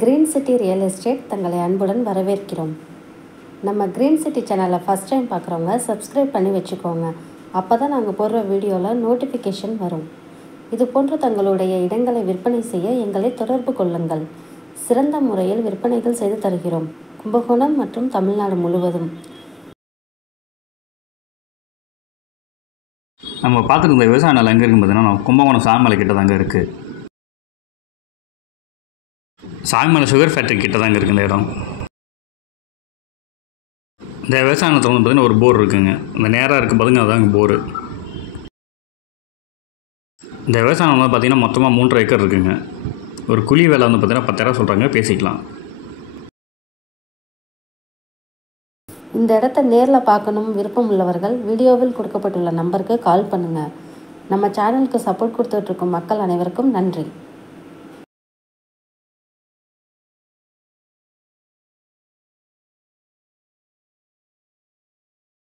Green city real estate தங்களை அன்புடன் வரவேற்கிறோம். நம்ம கிரீன் சிட்டி சேனலை ஃபஸ்ட் டைம் பார்க்குறவங்க சப்ஸ்கிரைப் பண்ணி வச்சுக்கோங்க. அப்போ தான் நாங்கள் போடுற வீடியோவில் நோட்டிஃபிகேஷன் வரும். இது போன்று தங்களுடைய இடங்களை விற்பனை செய்ய எங்களை தொடர்பு கொள்ளுங்கள். சிறந்த முறையில் விற்பனைகள் செய்து தருகிறோம். கும்பகோணம் மற்றும் தமிழ்நாடு முழுவதும். நம்ம பார்த்துருந்த விவசாய நிலம் எங்கே இருக்குன்னு பார்த்தீங்கன்னா கும்பகோணம் சாமிமலை கிட்ட தாங்க இருக்குது. சாமிமலை சுகர் ஃபேக்ட்ரி கிட்ட தாங்க இருக்குது இந்த இடம். இந்த விவசாய நிலத்தில் வந்து பார்த்திங்கன்னா ஒரு போர் இருக்குங்க. இந்த நேராக இருக்குது பாருங்க, அதாங்க போரு. இந்த விவசாய நிலம் வந்து பார்த்திங்கன்னா மொத்தமாக 3.5 ஏக்கர் இருக்குங்க. ஒரு குழி வேலை வந்து பார்த்திங்கன்னா 10,000 சொல்கிறாங்க, பேசிக்கலாம். இந்த இடத்த நேரில் பார்க்கணும் விருப்பம் உள்ளவர்கள் வீடியோவில் கொடுக்கப்பட்டுள்ள நம்பருக்கு கால் பண்ணுங்கள். நம்ம சேனலுக்கு சப்போர்ட் கொடுத்துட்ருக்கும் மக்கள் அனைவருக்கும் நன்றி.